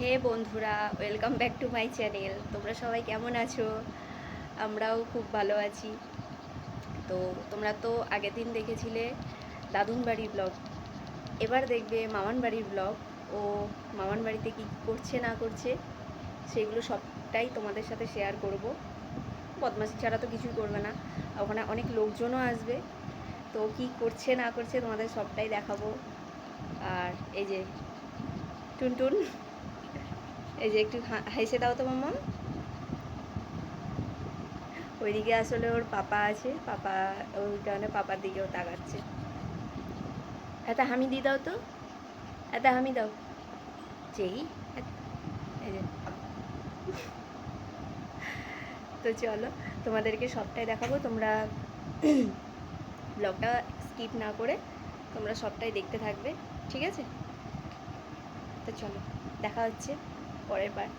হে বন্ধুরা, welcome back to my channel. তোমরা সবাই কেমন আছো? আমরাও খুব ভালো আছি। তো তোমরা তো আগের দিন দেখেছিলে দাদুন বাড়ির ব্লগ, এবার দেখবে মামান বাড়ির ব্লগ। ও মামান বাড়িতে কী করছে না করছে সেগুলো সবটাই তোমাদের সাথে শেয়ার করব। বদমাশি ছাড়া তো কিছুই করবে না, ওখানে অনেক লোকজনও আসবে। তো কি করছে না করছে তোমাদের সবটাই দেখাবো। আর এই যে টুনটুন, এই যে একটু হাসে দাও তো মাম্মা। ওইদিকে আসলে ওর পাপা আছে, পাপা ওই কারণে পাপার দিকেও তাকাচ্ছে। এত হামি দিয়ে দাও তো, এত হামি দাও। যেই এই যে, তো চলো তোমাদেরকে সবটাই দেখাবো। তোমরা ব্লগটা স্কিপ না করে তোমরা সবটাই দেখতে থাকবে, ঠিক আছে? তো চলো দেখা হচ্ছে পরের পার্ট।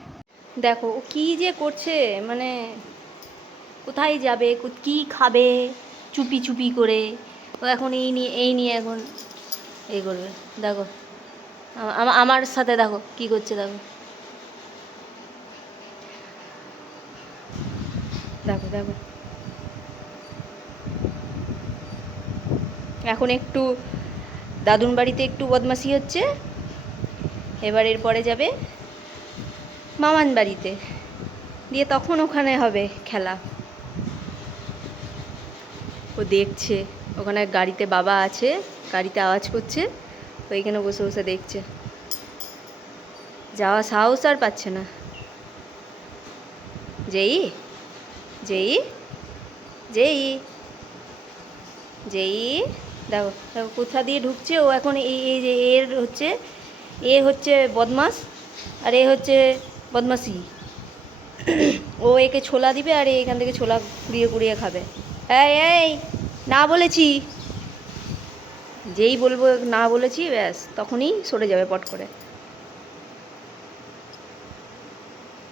দেখো ও কী যে করছে, মানে কোথায় যাবে, কী খাবে চুপি চুপি করে। ও এখন এই নিয়ে এখন এই করবে। দেখো আমার সাথে দেখো কি করছে, দেখো দেখো দেখো। এখন একটু দাদুন বাড়িতে একটু বদমাশি হচ্ছে, এবার এরপরে যাবে মামান বাড়িতে, দিয়ে তখন ওখানে হবে খেলা। ও দেখছে ওখানে গাড়িতে বাবা আছে, গাড়িতে আওয়াজ করছে, ওইখানে বসে বসে দেখছে। যাওয়া সাহস আর পাচ্ছে না। যেই যেই যেই যেই দেখো দেখো কোথা দিয়ে ঢুকছে ও এখন। এই যে এ হচ্ছে বদমাস, আর এ হচ্ছে বদমাসি। ও একে ছোলা দিবে আর এখান থেকে ছোলা কুড়িয়ে কুড়িয়ে খাবে। এই এই না বলেছি, যেই বলবো না বলেছি ব্যাস তখনই সরে যাবে পট করে।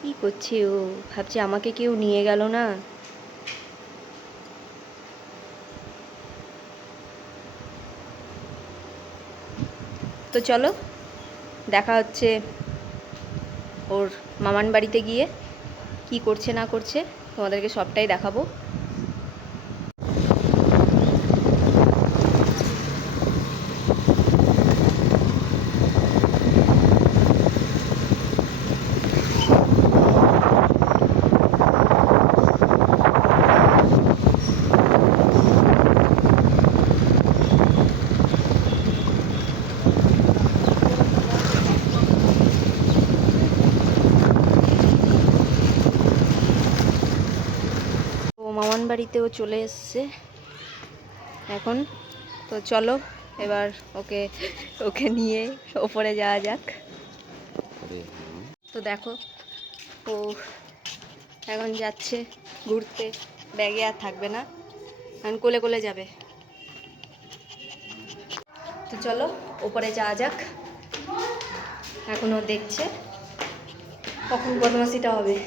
কি করছে ও, ভাবছে আমাকে কেউ নিয়ে গেল না। তো চলো দেখা হচ্ছে ওর মামার বাড়িতে গিয়ে কি করছে না করছে তোমাদেরকে সবটাই দেখাবো। ও মামার বাড়িতেও চলে এসছে এখন। তো চলো এবার ওকে ওকে নিয়ে ওপরে যাওয়া যাক। তো দেখো ও এখন যাচ্ছে ঘুরতে, ব্যাগে আর থাকবে না, এখন কোলে কোলে যাবে। তো চলো ওপরে যাওয়া যাক। এখনও দেখছে কখন বদমাশিটা হবে।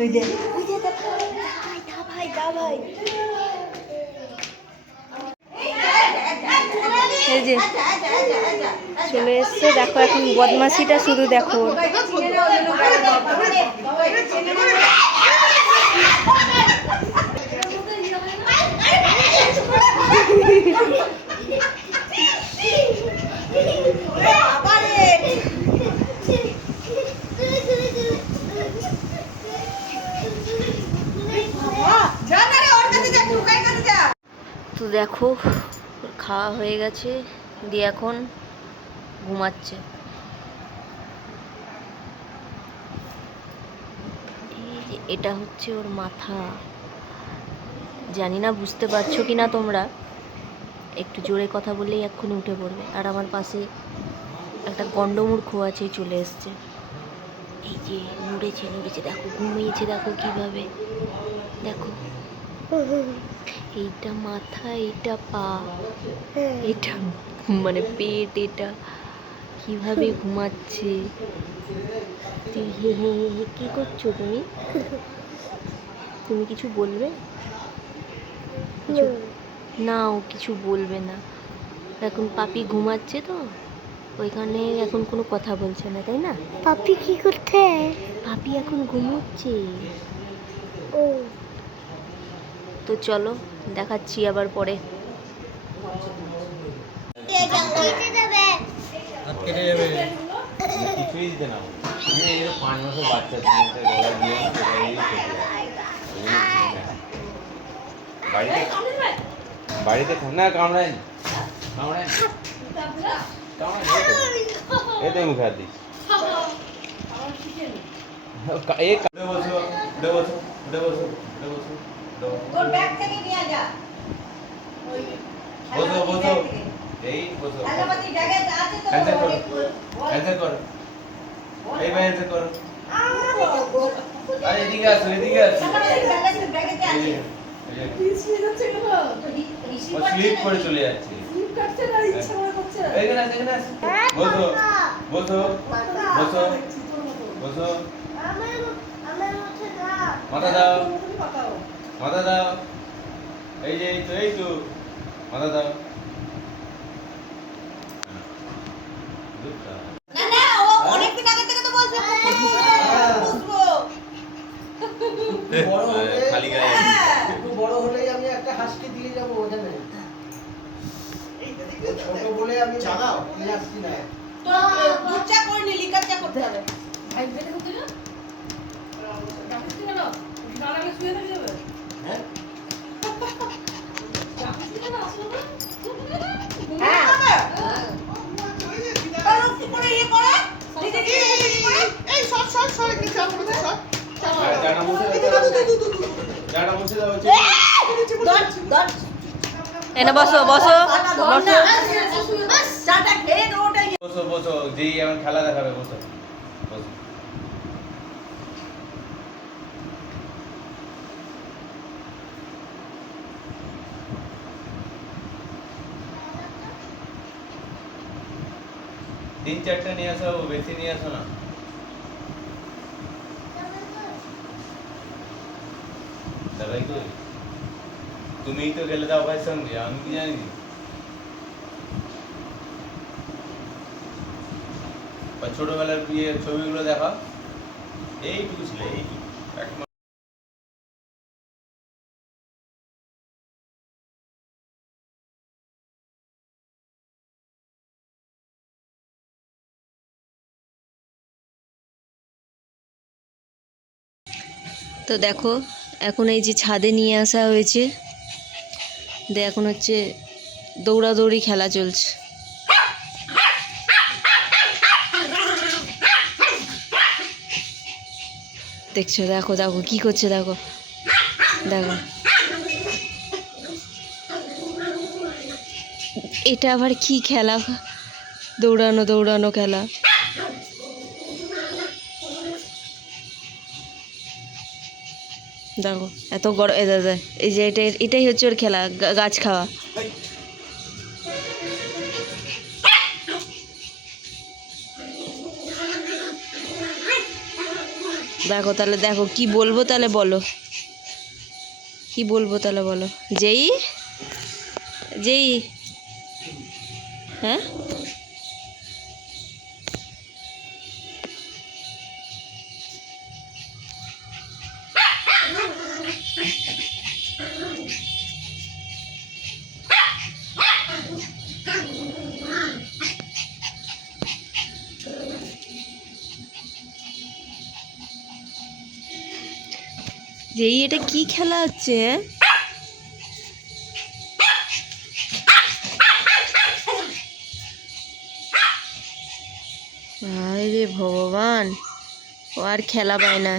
ওই দে ওই দে, দা ভাই দা ভাই। এই যে চলে এসছে, দেখো এখন বদমাশিটা শুধু দেখো। তো দেখো খাওয়া হয়ে গেছে, দিয়ে এখন ঘুমাচ্ছে। এটা হচ্ছে ওর মাথা, জানি না বুঝতে পারছো কি না তোমরা। একটু জোরে কথা বললেই এক্ষুনি উঠে পড়বে। আর আমার পাশে একটা গন্ডমূর্খ আছে, চলে এসছে। এই যে নড়েছে নড়েছে, দেখো ঘুমিয়েছে, দেখো কিভাবে, দেখো এইটা মাথা, এইটা পা, এটা মানে পেট, এটা কিভাবে ঘুমাচ্ছে। কি করছো তুমি? তুমি কিছু বলবে? কিছু না, ও কিছু বলবে না। এখন পাপি ঘুমাচ্ছে তো, ওইখানে এখন কোনো কথা বলছে না, তাই না? পাপি কি করছে? পাপি এখন ঘুমোচ্ছে। ও তো চলো, দেখাচ্ছি আবার পরে। কেটে যাবে কিছুই দিতে না 5 মাসের বাচ্চা বাড়িতে বাড়িতে না কামড়ায় কামড়ায় এতে মুখে হাত দিস বসো বসো বসো বসো তোর ব্যাগ থেকে নিয়ে যা ওই বসো বসো এই বসো আলাবাতি ব্যাগে আছে তো অ্যানসার করো অ্যানসার করো এই ভাই অ্যানসার করো আরে এদিকে আসো এদিকে আসো ব্যাগে আছে ও স্লিপ করে চলে যাচ্ছে এখানে আসো এখানে আসো বসো বসো বসো বসো মাথা দাও মাথা দাও এই যে এই তো মাথা দাও না না ও অনেক দিন আগে থেকে তো বলছে বুঝবো খালি গায়ে একটু বড় হলেই আমি একটা হাসকে দিয়ে যাবো ওখানে ছোট বলে আমি চালাও নিয়ে আসছি না তো দুধ চা করে নি লিকার চা করতে হবে হ্যাঁ হ্যাঁ তাহলে কি করে ইয়ে করে দিদি এই সর সর সর একটু চা করতে সর জানা মুছে জানা মুছে দাও দট এনে বসো বসো বসো। চাটা খেয়ে তো ওটাই বসো বসো যেই এখন খেলা দেখাবে বসো বসো তিন চারটা নিয়ে আসো বেশি নিয়ে আসো না দাদাই কই তুমিই তো গেলে দাও ভাইয়ের সঙ্গে আমি কি জানি বা ছোটবেলার বিয়ের ছবিগুলো দেখা এইটুকু ছিল এইটুকু তো দেখো, এখন এই যে ছাদে নিয়ে আসা হয়েছে, এখন হচ্ছে দৌড়াদৌড়ি খেলা চলছে। দেখছো, দেখো দেখো কি করছে, দেখো দেখো এটা আবার কি খেলা, দৌড়ানো দৌড়ানো খেলা। দেখো এত গরম, এই যে এটাই হচ্ছে ওর খেলা, গাছ খাওয়া। দেখো তাহলে, দেখো কি বলবো তাহলে বলো, কি বলবো তাহলে বলো। যেই যেই হ্যাঁ যেই এটা কি খেলা হচ্ছে? আরে ভগবান, ও আর খেলা পায় না।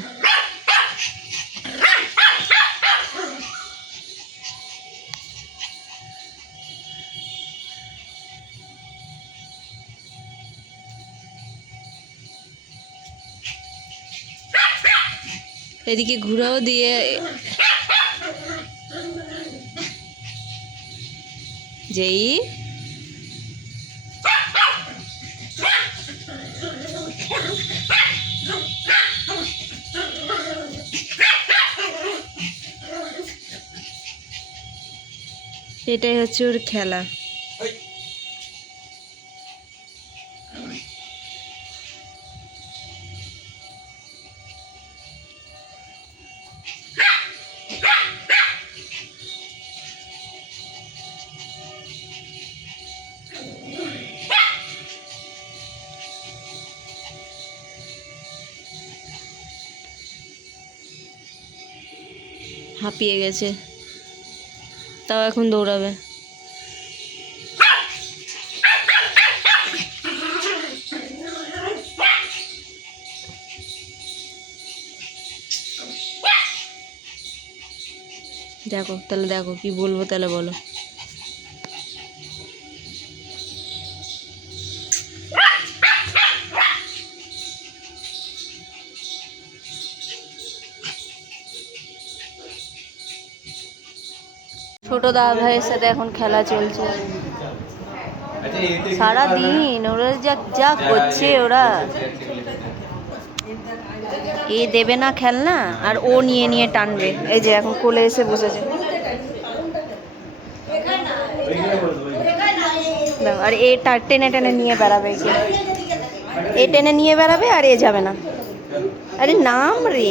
এদিকে ঘুরাও দিয়ে যেই এটাই হচ্ছে ওর খেলা। হাঁপিয়ে গেছে, তাও এখন দৌড়াবে। দেখো তাহলে, দেখো কি বলবো তাহলে বলো। ছোট দাদা ভাইয়ের সাথে এখন খেলা চলছে আচ্ছা এতে সারা দিন। ওরা যা যা করছে, ওরা এ দেবে না খেলনা আর ও নিয়ে নিয়ে টানবে। এই যে এখন কোলে এসে বসেছে, দেখো। আর এ টেনে টেনে নিয়ে বেড়াবে, একে এ টেনে নিয়ে বেড়াবে আর এ যাবে না। আরে নাম রে,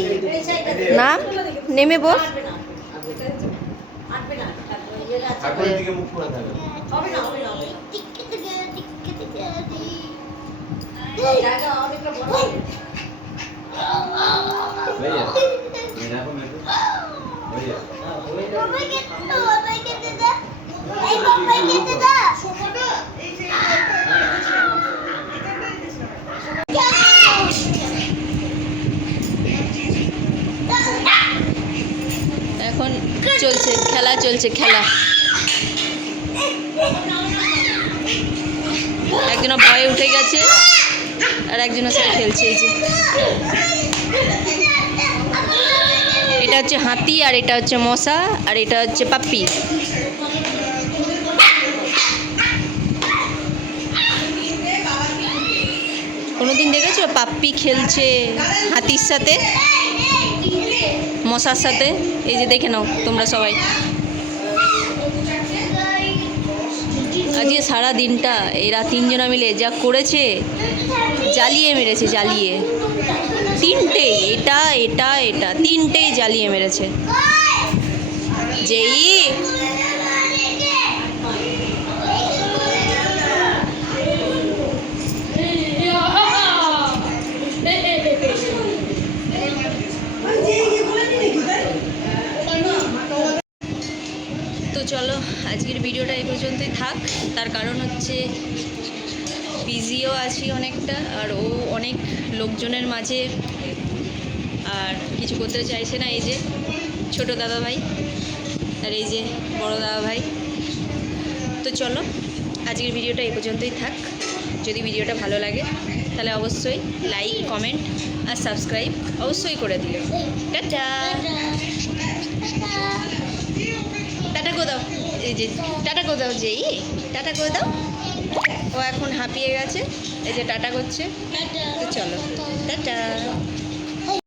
নাম, নেমে বস। ঠাকুরের দিকে মুখ করে থাকবে। भैया मेरा को मेरे को भैया এখন চলছে খেলা, চলছে খেলা। একজন ভয়ে উঠে গেছে আর একজনের সাথে খেলছে। এই যে এটা হচ্ছে হাতি, আর এটা হচ্ছে মশা, আর এটা হচ্ছে পাপ্পি। কোনোদিন দেখেছো পাপ্পি খেলছে হাতির সাথে, মশার সাথে? এই যে দেখে নাও তোমরা সবাই। আজকে সারা দিনটা এরা তিনজনা মিলে যা করেছে, জ্বালিয়ে মেরেছে, জ্বালিয়ে। তিনটেই, এটা এটা এটা তিনটেই জ্বালিয়ে মেরেছে। যেই তো চলো আজকের ভিডিওটা এই পর্যন্তই থাক। তার কারণ হচ্ছে বিজিও আছি অনেকটা, আর ও অনেক লোকজনের মাঝে আর কিছু করতে চাইছে না। এই যে ছোট দাদা ভাই আর এই যে বড় দাদা ভাই। তো চলো আজকের ভিডিওটা এই পর্যন্তই থাক। যদি ভিডিওটা ভালো লাগে তাহলে অবশ্যই লাইক, কমেন্ট আর সাবস্ক্রাইব অবশ্যই করে দিও। টাটা, টাটা করে দাও। এই যে টাটা করে দাও, যেই টাটা করে দাও। ও এখন হাঁপিয়ে গেছে, এই যে টাটা করছে। তো চলো টাটা।